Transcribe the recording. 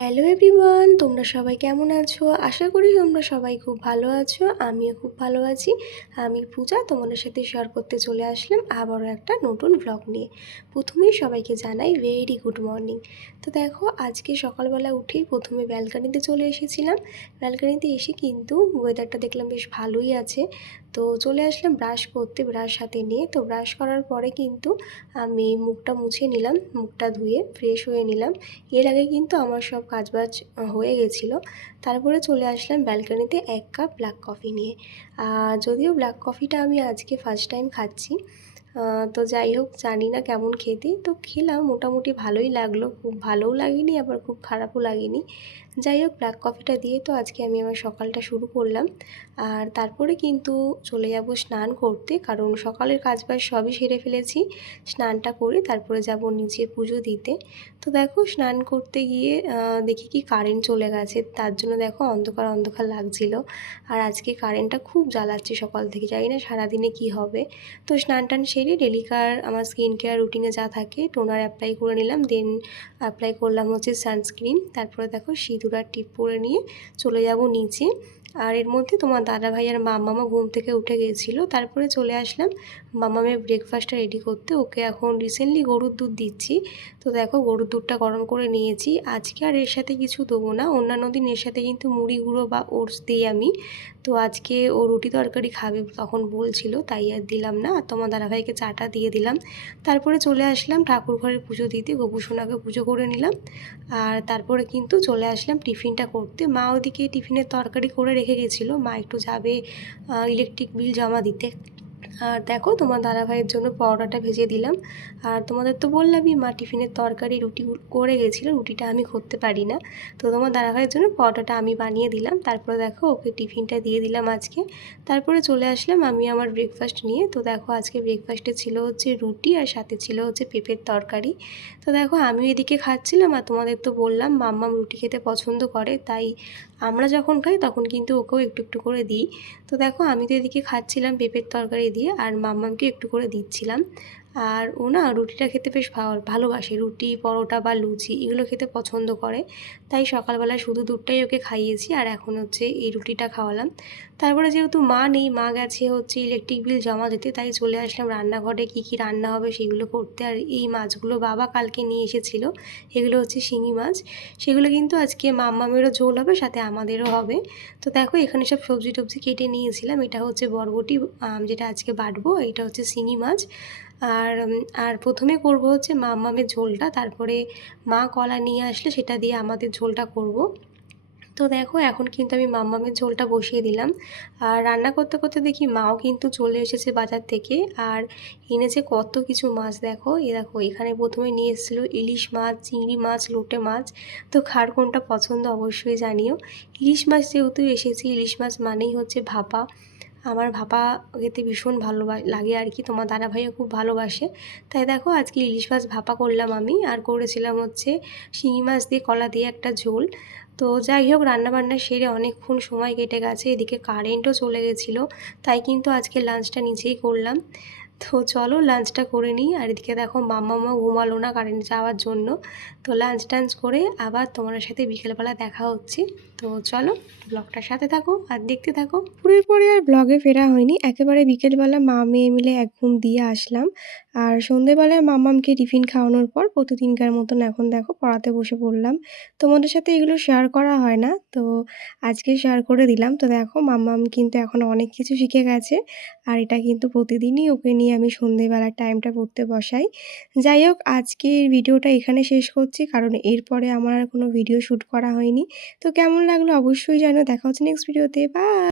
Hello everyone, তোমরা সবাই কেমন আছো? আশা করি তোমরা সবাই খুব ভালো আছো। আমিও খুব ভালো আছি। আমি পূজা তোমাদের সাথে শেয়ার করতে চলে আসলাম আবারও একটা নতুন ব্লগ নিয়ে। প্রথমেই সবাইকে জানাই ভেরি গুড মর্নিং। তো দেখো, আজকে সকালবেলা উঠেই প্রথমে ব্যালকানিতে চলে এসেছিলাম। ব্যালকানিতে এসে কিন্তু ওয়েদারটা দেখলাম বেশ ভালোই আছে। তো চলে আসলাম ব্রাশ করতে, ব্রাশ হাতে নিয়ে। তো ব্রাশ করার পরে কিন্তু আমি মুখটা মুছে নিলাম, মুখটা ধুয়ে ফ্রেশ হয়ে নিলাম। এর আগে কিন্তু আমার সব কাজবাজ হয়ে গেছিলো। তারপরে চলে আসলাম ব্যালকনিতে 1 কাপ ব্ল্যাক কফি নিয়ে। যদিও ব্ল্যাক কফিটা আমি আজকে ফার্স্ট টাইম খাচ্ছি। তো যাই হোক, জানি না কেমন খেতে, তো খেলাম, মোটামুটি ভালোই লাগলো। খুব ভালোও লাগেনি, আবার খুব খারাপও লাগেনি। যাই হোক, ব্ল্যাক কফিটা দিয়ে তো আজকে আমি আমার সকালটা শুরু করলাম। আর তারপরে কিন্তু চলে যাব স্নান করতে, কারণ সকালের কাজবাজ সবই সেরে ফেলেছি। স্নানটা করে তারপরে যাব নিচে পুজো দিতে। তো দেখো, স্নান করতে গিয়ে দেখি কি কারেন্ট চলে গেছে। তার জন্য দেখো অন্ধকার অন্ধকার লাগছিল। আর আজকে কারেন্টটা খুব জ্বালাচ্ছে সকাল থেকে, জানি না সারাদিনে কি হবে। তো স্নান টান সেরে ডেলিকার আমার স্কিন কেয়ার রুটিনে যা থাকে, টোনার অ্যাপ্লাই করে নিলাম, দেন অ্যাপ্লাই করলাম হচ্ছে সানস্ক্রিন। তারপরে দেখো সিঁদুর আর টিপ পরে নিয়ে চলে যাব নিচে। আর এর মধ্যে তোমার দাদাভাই আর মাম্মামা ঘুম থেকে উঠে গিয়েছিলো। তারপরে চলে আসলাম মাম্মামের ব্রেকফাস্টটা রেডি করতে। ওকে এখন রিসেন্টলি গরুর দুধ দিচ্ছি। তো দেখো, গরুর দুধটা গরম করে নিয়েছি। আজকে আর এর সাথে কিছু দেবো না, অন্যান্য দিন এর সাথে কিন্তু মুড়ি গুঁড়ো বা ওটস দিই আমি। তো আজকে ও রুটি তরকারি খাবে তখন বলছিল, তাই আর দিলাম না। আর তোমার দাদাভাইকে চাটা দিয়ে দিলাম। তারপরে চলে আসলাম ঠাকুর ঘরে পুজো দিতে, গোপুসোনাকে পুজো করে নিলাম। আর তারপরে কিন্তু চলে আসলাম টিফিনটা করতে। মা ওদিকে টিফিনের তরকারি করে রেখে গেছিলো, মা একটু যাবে ইলেকট্রিক বিল জমা দিতে। আর দেখো, তোমার দাদাভাইয়ের জন্য পরোটাটা ভেজে দিলাম। আর তোমাদের তো বললামই, মা টিফিনের তরকারি রুটি করে গেছিলো, রুটিটা আমি করতে পারি না। তো তোমার দাদাভাইয়ের জন্য পরোটাটা আমি বানিয়ে দিলাম। তারপরে দেখো, ওকে টিফিনটা দিয়ে দিলাম আজকে। তারপরে চলে আসলাম আমি আমার ব্রেকফাস্ট নিয়ে। তো দেখো, আজকে ব্রেকফাস্টে ছিল হচ্ছে রুটি, আর সাথে ছিল হচ্ছে পেঁপের তরকারি। তো দেখো, আমি এদিকে খাচ্ছিলাম, আর তোমাদের তো বললাম মাম্মাম রুটি খেতে পছন্দ করে, তাই আমরা যখন খাই তখন কিন্তু ওকেও একটু একটু করে দিই। তো দেখো, আমি তো এদিকে খাচ্ছিলাম পেঁপের তরকারি দিয়ে, আর মাম্মামকে একটু করে দিচ্ছিলাম। আর ও না রুটিটা খেতে বেশ ভালোবাসে, রুটি পরোটা বা লুচি এগুলো খেতে পছন্দ করে। তাই সকালবেলা শুধু দুধটাই ওকে খাইয়েছি, আর এখন হচ্ছে এই রুটিটা খাওয়ালাম। তারপরে যেহেতু মা নেই, মা গেছে হচ্ছে ইলেকট্রিক বিল জমা দিতে, তাই চলে আসলাম রান্নাঘরে কী কী রান্না হবে সেগুলো করতে। আর এই মাছগুলো বাবা কালকে নিয়ে এসেছিলো, এগুলো হচ্ছে শিঙি মাছ। সেগুলো কিন্তু আজকে মাম্মামেরও ঝোল হবে, সাথে আমাদেরও হবে। তো দেখো, এখানে সব সবজি টবজি কেটে নিয়েছিলাম। এটা হচ্ছে বরবটি, যেটা আজকে বাটবো। এটা হচ্ছে শিঙি মাছ। আর আর প্রথমে করব হচ্ছে মাম্মামের ঝোলটা, তারপরে মা কলা নিয়ে আসলে সেটা দিয়ে আমাদের ঝোলটা করব। তো দেখো, এখন কিন্তু আমি মাম্মামের ঝোলটা বসিয়ে দিলাম। আর রান্না করতে করতে দেখি মাও কিন্তু চলে এসেছে বাজার থেকে, আর এনেছে কত কিছু মাছ। দেখো, দেখো, এখানে প্রথমে নিয়ে এসেছিলো ইলিশ মাছ, চিংড়ি মাছ, লোটে মাছ। তো কার কোনটা পছন্দ অবশ্যই জানিও। ইলিশ মাছ যেহেতু এসেছে, ইলিশ মাছ মানেই হচ্ছে ভাপা। আমার ভাপা খেতে ভীষণ ভালো লাগে আর কি, তোমার দাদাভাইও খুব ভালোবাসে। তাই দেখো, আজকে ইলিশ মাছ ভাপা করলাম আমি, আর করেছিলাম হচ্ছে শিঙি মাছ দিয়ে কলা দিয়ে একটা ঝোল। তো যাই হোক, রান্নাবান্না সেরে অনেকক্ষণ সময় কেটে গেছে, এদিকে কারেন্টও চলে গেছিলো। তাই কিন্তু আজকে লাঞ্চটা নিচেই করলাম। তো চলো লাঞ্চটা করে নিই। আর এদিকে দেখো, মাম্মামও ঘুমালো না কারেন্ট যাওয়ার জন্য। তো লাঞ্চ টাঞ্চ করে আবার তোমার সাথে বিকেলবেলা দেখা হচ্ছে। তো চলো, ব্লগটার সাথে থাকো আর দেখতে থাকো। দুপুরের পরে আর ব্লগে ফেরা হয়নি, একেবারে বিকেলবেলা মা মেয়ে মিলে এক ঘুম দিয়ে আসলাম। আর সন্ধেবেলায় মাম্মামকে টিফিন খাওয়ানোর পর প্রতিদিনকার মতন এখন দেখো পড়াতে বসে পড়লাম। তোমাদের সাথে এগুলো শেয়ার করা হয় না, তো আজকে শেয়ার করে দিলাম। তো দেখো, মাম্মাম কিন্তু এখন অনেক কিছু শিখে গেছে। আর এটা কিন্তু প্রতিদিনই ওকে নিয়ে আমি সন্ধেবেলার টাইমটা পড়তে বসাই। যাই হোক, আজকের ভিডিওটা এখানে শেষ করছি, কারণ এরপরে আমার আর কোনো ভিডিও শ্যুট করা হয়নি। তো কেমন লাগলো অবশ্যই জানিও। দেখা হচ্ছে নেক্সট ভিডিওতে। বাই।